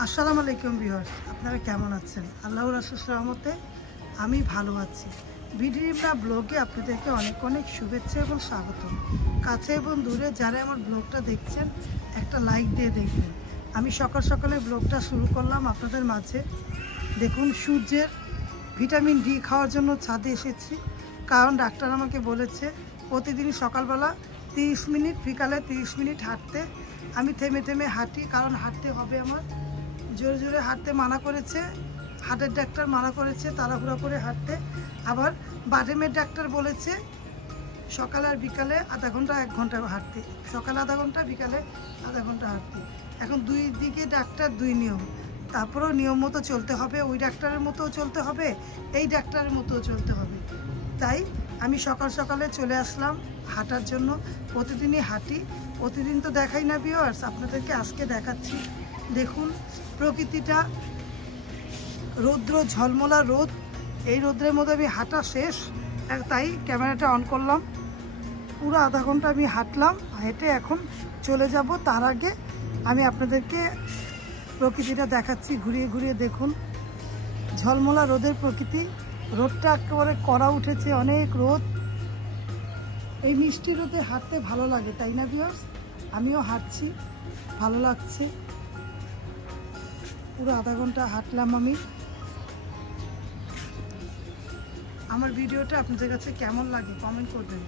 আসসালামু আলাইকুম ভিউয়ার্স, আপনারা কেমন আছেন? আল্লাহর অশেষ রহমতে আমি ভালো আছি। বিডিরিমনা ব্লগে আপনাদেরকে অনেক অনেক শুভেচ্ছা এবং স্বাগত। কাছে এবং দূরে যারা আমার ব্লগটা দেখছেন একটা লাইক দিয়ে দেখবেন। আমি সকাল সকালে ব্লগটা শুরু করলাম আপনাদের মাঝে। দেখুন, সূর্যের ভিটামিন ডি খাওয়ার জন্য ছাদে এসেছি, কারণ ডাক্তার আমাকে বলেছে প্রতিদিন সকালবেলা 30 মিনিট, বিকালে 30 মিনিট হাঁটতে। আমি থেমে থেমে হাঁটি, কারণ হাঁটতে হবে আমার। জোরে জোরে হাঁটতে মানা করেছে, হার্টের ডাক্তার মানা করেছে তাড়াহুড়া করে হাঁটতে। আবার বাথরুমের ডাক্তার বলেছে সকালে আর বিকালে আধা ঘন্টা 1 ঘন্টা হাঁটতে, সকালে আধা ঘন্টা, বিকালে আধা ঘন্টা হাঁটতে। এখন দুই দিকে ডাক্তার, দুই নিয়ম, তারপরেও নিয়ম মতো চলতে হবে। ওই ডাক্তারের মতোও চলতে হবে, এই ডাক্তারের মতোও চলতে হবে। তাই আমি সকাল সকালে চলে আসলাম হাঁটার জন্য। প্রতিদিনই হাঁটি, প্রতিদিন তো দেখাই না ভিউয়ার্স, আপনাদেরকে আজকে দেখাচ্ছি। দেখুন প্রকৃতিটা, রৌদ্র, ঝলমলা রোদ, এই রোদ্রের মধ্যে আমি হাঁটা শেষ, তাই ক্যামেরাটা অন করলাম। পুরো আধা ঘন্টা আমি হাঁটলাম, হেঁটে এখন চলে যাব। তার আগে আমি আপনাদেরকে প্রকৃতিটা দেখাচ্ছি ঘুরিয়ে ঘুরিয়ে। দেখুন ঝলমলা রোদের প্রকৃতি, রোদটা একেবারে কড়া উঠেছে, অনেক রোদ। এই মিষ্টি রোদে হাঁটতে ভালো লাগে, তাই না ভিউয়ার্স? আমিও হাঁটছি, ভালো লাগছে। পুরো আধা ঘন্টা হাঁটলাম আমি। আমার ভিডিওটা আপনাদের কাছে কেমন লাগে কমেন্ট করবেন,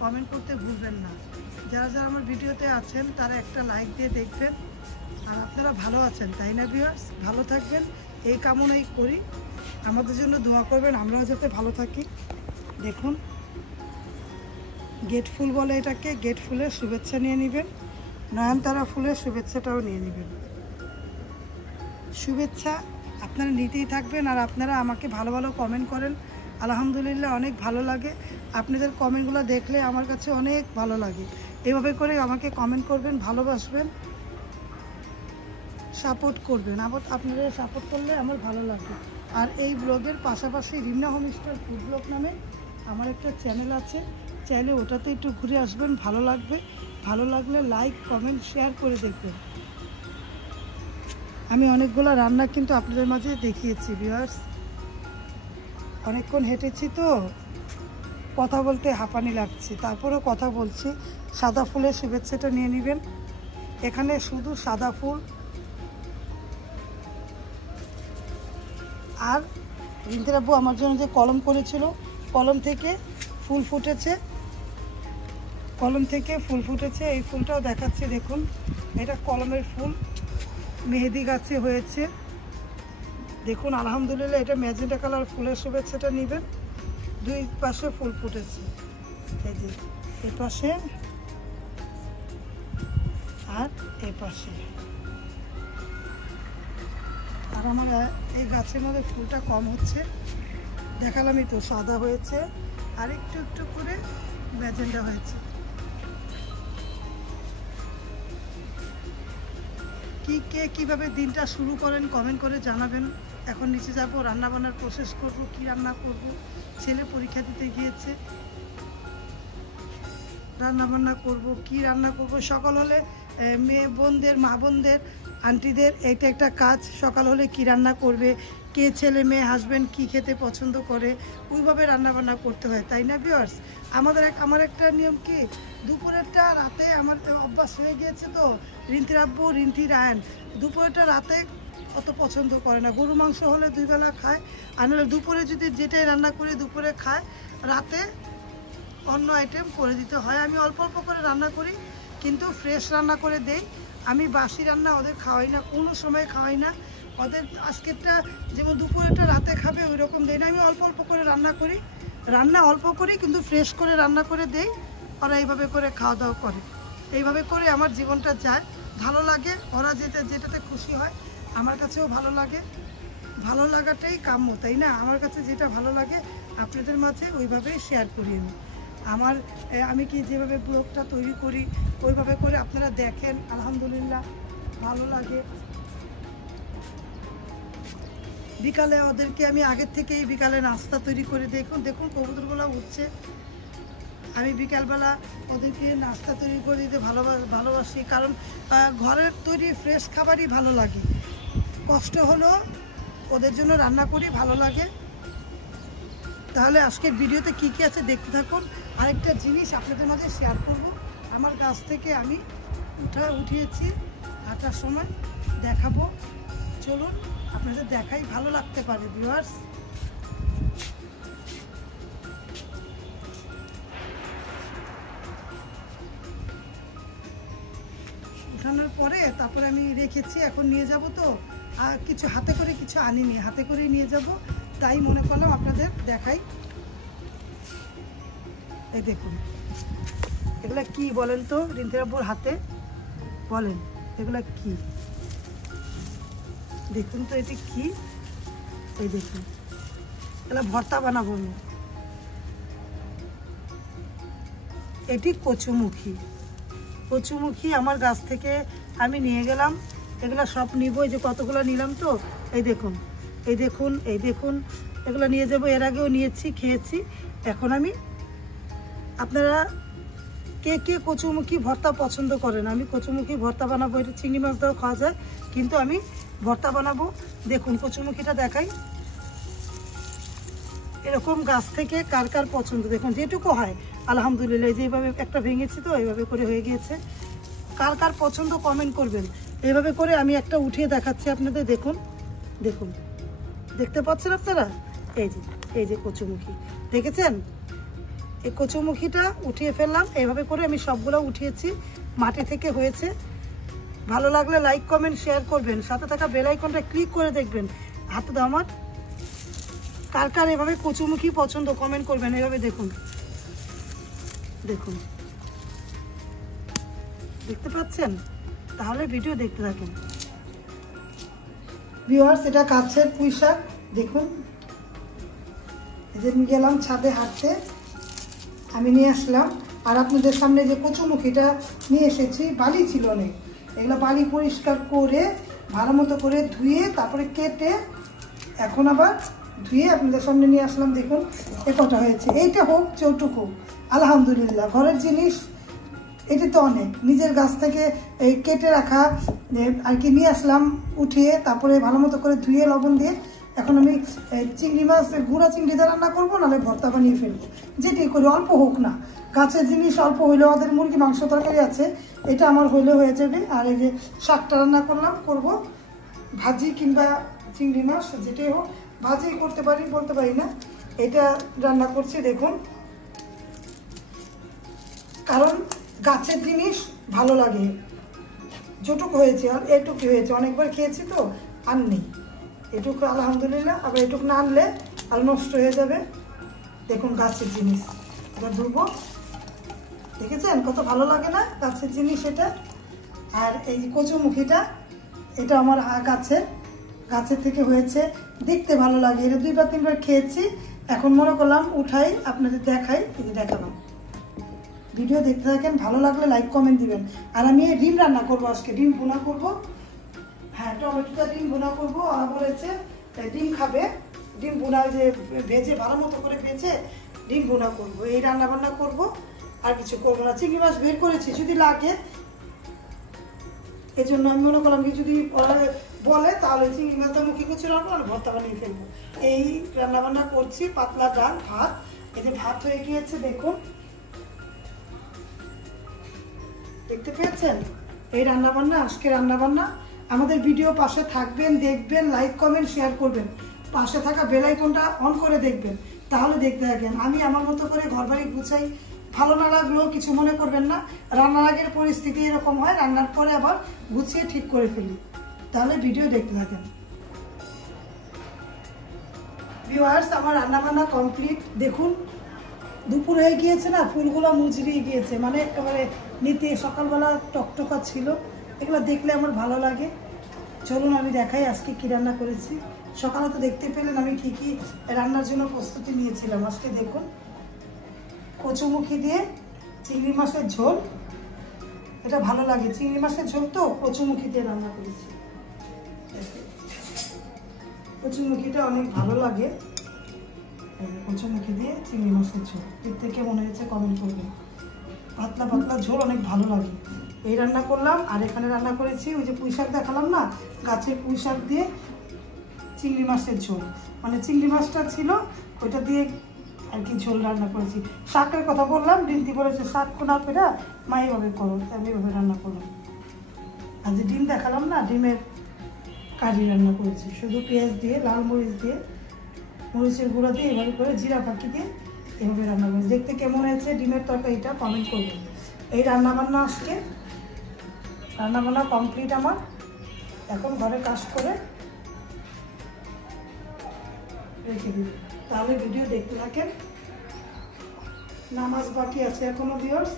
কমেন্ট করতে ভুলবেন না। যারা যারা আমার ভিডিওতে আছেন তারা একটা লাইক দিয়ে দেখবেন। আর আপনারা ভালো আছেন, তাই না ভিউয়ার্স? ভালো থাকবেন এই কামনাই করি। আমাদের জন্য দোয়া করবেন, আমরাও যাতে ভালো থাকি। দেখুন গেট ফুল বলে এটাকে, গেট ফুলের শুভেচ্ছা নিয়ে নেবেন, নয়নতারা ফুলের শুভেচ্ছাটাও নিয়ে নেবেন। শুভেচ্ছা আপনারা নিতেই থাকবেন, আর আপনারা আমাকে ভালো ভালো কমেন্ট করেন। আলহামদুলিল্লাহ, অনেক ভালো লাগে। আপনাদের কমেন্টগুলো দেখলে আমার কাছে অনেক ভালো লাগে। এভাবে করে আমাকে কমেন্ট করবেন, ভালোবাসবেন, সাপোর্ট করবেন। আবার আপনারা সাপোর্ট করলে আমার ভালো লাগবে। আর এই ব্লগের পাশাপাশি রিমনা হোমস্টার ফুড ব্লগ নামে আমার একটা চ্যানেল আছে, চাইলে ওটাতে একটু ঘুরে আসবেন, ভালো লাগবে। ভালো লাগলে লাইক, কমেন্ট, শেয়ার করে দেখবেন। আমি অনেকগুলো রান্না কিন্তু আপনাদের মাঝে দেখিয়েছি ভিউয়ার্স। অনেকক্ষণ হেঁটেছি তো কথা বলতে হাঁপানি লাগছে, তারপরেও কথা বলছি। সাদা ফুলের শুভেচ্ছাটা নিয়ে নেবেন। এখানে শুধু সাদা ফুল। আর রিন্তের আব্বু আমার জন্য যে কলম করেছিল, কলম থেকে ফুল ফুটেছে, কলম থেকে ফুল ফুটেছে। এই ফুলটাও দেখাচ্ছি, দেখুন এটা কলমের ফুল, মেহেদি গাছে হয়েছে। দেখুন আলহামদুলিল্লাহ, এটা ম্যাজেন্টা কালার ফুলের শুভেচ্ছাটা নেবেন। দুই পাশে ফুল ফুটেছে, এই যে এই পাশে আর এই পাশে। আর আমার এই গাছের মধ্যে ফুলটা কম হচ্ছে, দেখালামই তো, সাদা হয়েছে আর একটু একটু করে ম্যাজেন্টা হয়েছে। কে কীভাবে দিনটা শুরু করেন কমেন্ট করে জানাবেন। এখন নিচে যাব, রান্না বান্নার প্রসেস করব। কি রান্না করব, ছেলে পরীক্ষা দিতে গিয়েছে, রান্না বান্না করব। কি রান্না করব, সকাল হলে মেয়ে বোনদের, মা বোনদের, আন্টিদের এইটা একটা কাজ। সকাল হলে কি রান্না করবে, কে ছেলে মেয়ে হাজব্যান্ড কি খেতে পছন্দ করে, ওইভাবে রান্না বান্না করতে হয়, তাই না ভিউয়ার্স? আমার একটা নিয়ম কি, দুপুরেরটা রাতে আমার অভ্যাস হয়ে গিয়েছে তো। রিন্তির আব্বু, রিন্তির আয়ন দুপুরেরটা রাতে অত পছন্দ করে না। গরু মাংস হলে 2 বেলা খায়, আর নাহলে দুপুরে যদি যেটাই রান্না করি দুপুরে খায়, রাতে অন্য আইটেম করে দিতে হয়। আমি অল্প অল্প করে রান্না করি, কিন্তু ফ্রেশ রান্না করে দেই। আমি বাসি রান্না ওদের খাওয়াই না, কোনো সময় খাওয়াই না ওদের। আজকেরটা যেমন দুপুরেরটা রাতে খাবে ওই রকম দেই না। আমি অল্প অল্প করে রান্না করি, রান্না অল্প করি কিন্তু ফ্রেশ করে রান্না করে দেই। ওরা এইভাবে করে খাওয়া দাওয়া করে, এইভাবে করে আমার জীবনটা যায়। ভালো লাগে, ওরা যেটাতে খুশি হয় আমার কাছেও ভালো লাগে। ভালো লাগাটাই কাম্য, তাই না? আমার কাছে যেটা ভালো লাগে আপনাদের মাঝে ওইভাবেই শেয়ার করি আমি কি যেভাবে ব্লগটা তৈরি করি ওইভাবে করে আপনারা দেখেন, আলহামদুলিল্লাহ ভালো লাগে। বিকালে ওদেরকে আমি আগের থেকেই বিকালে নাস্তা তৈরি করে দেখুন কবুতরগুলো উঠছে। আমি বিকালবেলা ওদেরকে নাস্তা তৈরি করে দিতে ভালোবাসি, কারণ ঘরের তৈরি ফ্রেশ খাবারই ভালো লাগে। কষ্ট হলো, ওদের জন্য রান্না করি, ভালো লাগে। তাহলে আজকের ভিডিওতে কি কি আছে দেখতে থাকুন। আরেকটা জিনিস আপনাদের মাঝে শেয়ার করব, আমার গাছ থেকে আমি উঠিয়েছি 8টার সময়, দেখাবো। চলুন আপনাদের দেখাই, ভালো লাগতে পারে ভিউয়ার্স। উঠানোর পরে তারপরে আমি রেখেছি, এখন নিয়ে যাব তো, আর কিছু হাতে করে কিছু আনিনি, হাতে করে নিয়ে যাব, তাই মনে করলাম আপনাদের দেখাই। এই দেখুন, এগুলা কি বলেন তো রিন্তেরাবুর হাতে, বলেন এগুলা কি? দেখুন তো এটি কি, এই দেখুন, এগুলা ভর্তা বানাবো। এটি কচুমুখী, কচুমুখী আমার গাছ থেকে আমি নিয়ে গেলাম। এগুলা সব নিব, এই যে কতগুলো নিলাম তো, এই দেখুন, এই দেখুন, এই দেখুন, এগুলো নিয়ে যাব। এর আগেও নিয়েছি, খেয়েছি। এখন আমি, আপনারা কে কে কচুমুখী ভর্তা পছন্দ করেন? আমি কচুমুখী ভর্তা বানাবো, এটা চিংড়ি মাছ দিয়েও খাওয়া যায়, কিন্তু আমি ভর্তা বানাবো। দেখুন কচুমুখীটা দেখাই, এরকম গাছ থেকে কার কার পছন্দ, দেখুন যেটুকু হয় আলহামদুলিল্লাহ। যেভাবে একটা ভেঙেছি তো, এইভাবে করে হয়ে গিয়েছে। কার কার পছন্দ কমেন্ট করবেন। এইভাবে করে আমি একটা উঠিয়ে দেখাচ্ছি আপনাদের, দেখুন, দেখুন, দেখতে পাচ্ছেন আপনারা? এই যে কচুমুখী, দেখেছেন? এই কচুমুখীটা উঠিয়ে ফেললাম, এইভাবে করে আমি সবগুলো উঠিয়েছি, মাটি থেকে হয়েছে। ভালো লাগলে লাইক কমেন্ট শেয়ার করবেন, সাথে থাকা বেল আইকনটা ক্লিক করে দেখবেন। হাতে দাও আমার, কার কার এভাবে কচুমুখী পছন্দ কমেন্ট করবেন। এইভাবে দেখুন, দেখুন, দেখতে পাচ্ছেন? তাহলে ভিডিও দেখতে থাকেন ভিউয়ার্স। এটা কাছের পুঁই শাক, দেখুন। এই যে গেলাম ছাদে হাঁটতে, আমি নিয়ে আসলাম। আর আপনাদের সামনে যে কচুমুখীটা নিয়ে এসেছি, বালি ছিল অনেক, এগুলো বালি পরিষ্কার করে ভালো মতো করে ধুয়ে তারপরে কেটে এখন আবার ধুয়ে আপনাদের সামনে নিয়ে আসলাম। দেখুন এ কটা হয়েছে, এইটা হোক চৌটুকু, আলহামদুলিল্লাহ। ঘরের জিনিস এটা তো অনেক, নিজের গাছ থেকে এই কেটে রাখা আর কি নিয়ে আসলাম, উঠিয়ে তারপরে ভালো মতো করে ধুয়ে লবণ দিয়ে এখন আমি চিংড়ি মাছ, গুঁড়া চিংড়ি দিয়ে রান্না করবো, নাহলে ভর্তা বানিয়ে ফেলবো, যেটি করি। অল্প হোক না, গাছের জিনিস অল্প হইলে, ওদের মুরগি মাংস তরকারি আছে, এটা আমার হইলে হয়ে যাবে। আর এই যে শাকটা রান্না করব, ভাজি কিংবা চিংড়ি মাছ যেটাই হোক, ভাজি করতে পারি, বলতে পারি না। এটা রান্না করছি দেখুন, কারণ গাছের জিনিস ভালো লাগে। যেটুকু হয়েছে আর এটুকু হয়েছে, অনেকবার খেয়েছি তো আর নেই, এটুকু আলহামদুলিল্লাহ। আবার এটুকু না আনলে আর নষ্ট হয়ে যাবে। দেখুন গাছের জিনিস, এবার ধুবো, দেখেছেন কত ভালো লাগে না গাছের জিনিস এটা। আর এই যে কচুমুখীটা, এটা আমার গাছের থেকে হয়েছে, দেখতে ভালো লাগে। এটা 2-3বার খেয়েছি, এখন মনে করলাম উঠাই আপনাদের দেখাই, এই যে দেখালাম। ভিডিও দেখতে থাকেন, ভালো লাগলে লাইক কমেন্ট দিবেন। আর আমি ডিম রান্না করবো আজকে, ডিম ভুনা করবো। হ্যাঁ, টমেটোটা ডিম ভুনা করবো। ওরা বলেছে ডিম খাবে, ডিম ভুনা যে ভেজে ভালো মতো করে ভেজে ডিম ভুনা করবো, এই রান্না বান্না করবো, আর কিছু করবো না। চিংড়ি মাছ বের করেছি, যদি লাগে এই জন্য আমি মনে করলাম কি যদি বলে তাহলে চিংড়ি মাছটা মুখে কিছু রাখবো, আর ভর্তা বানিয়ে ফেলবো। এই রান্না বান্না করছি, পাতলা ডাল, ভাত। এই যে ভাত হয়ে গিয়েছে দেখুন, দেখতে পেয়েছেন? এই রান্নাবান্না, আজকে রান্নাবান্না। আমাদের ভিডিও পাশে থাকবেন, দেখবেন, লাইক কমেন্ট শেয়ার করবেন, পাশে থাকা বেল আইকনটা অন করে দেখবেন, তাহলে দেখতে থাকেন। আমি আমার মতো করে ঘরবাড়ি গুছাই, ভালো না লাগলেও কিছু মনে করবেন না। রান্নার আগের পরিস্থিতি এরকম হয়, রান্নার পরে আবার গুছিয়ে ঠিক করে ফেলি, তাহলে ভিডিও দেখতে থাকেন ভিউয়ার্স। আমার রান্নাবান্না কমপ্লিট, দেখুন দুপুর হয়ে গিয়েছে না, ফুলগুলো মুজড়িয়ে গিয়েছে, মানে একেবারে নিতে সকালবেলা টকটকা ছিল, এগুলো দেখলে আমার ভালো লাগে। চলুন আমি দেখাই আজকে কি রান্না করেছি। সকালে তো দেখতে পেলেন আমি কি কি রান্নার জন্য প্রস্তুতি নিয়েছিলাম। আজকে দেখুন কচুমুখী দিয়ে চিংড়ি মাছের ঝোল, এটা ভালো লাগে, চিংড়ি মাছের ঝোল তো কচুমুখী দিয়ে রান্না করেছি। কচুমুখীটা অনেক ভালো লাগে, কচুমুখী দিয়ে চিংড়ি মাছের ঝোল দেখতে কেমন হয়েছে কমেন্ট করবেন। পাতলা পাতলা ঝোল অনেক ভালো লাগে, এই রান্না করলাম। আর এখানে রান্না করেছি ওই যে পুঁই শাক দেখালাম না, গাছের পুঁই শাক দিয়ে চিংড়ি মাছের ঝোল, মানে চিংড়ি মাছটা ছিল ওইটা দিয়ে আর কি ঝোল রান্না করেছি। শাকের কথা বললাম, ডিমতি বলেছে শাক না পেরা মা এইভাবে করো, আমি এইভাবে রান্না করলাম। আর যে ডিম দেখালাম না, ডিমের কারি রান্না করেছি শুধু পেঁয়াজ দিয়ে, লাল মরিচ দিয়ে, মরিচের গুঁড়া দিয়ে, এভাবে করে জিরা ফাঁকি দিয়ে এভাবে রান্না করেছি। দেখতে কেমন হয়েছে ডিমের তরকারিটা কমেন্ট করবেন। এই রান্নাবান্না আজকে রান্নাবান্না কমপ্লিট আমার। এখন ঘরে কাজ করে রেখে দিই, তাহলে ভিডিও দেখতে থাকেন। নামাজ বাকি আছে এখনো ভিউয়ার্স,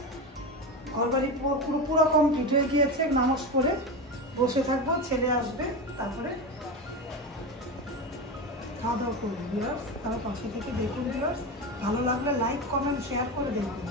ঘরবাড়ি পুরো কমপ্লিট হয়ে গিয়েছে। নামাজ পড়ে বসে থাকবো, ছেলে আসবে তারপরে খাওয়া দাওয়া করবো ভিউয়ার্স। তারা পাশে থেকে দেখুন ভিউয়ার্স, ভালো লাগলে লাইক কমেন্ট শেয়ার করে দেখুন।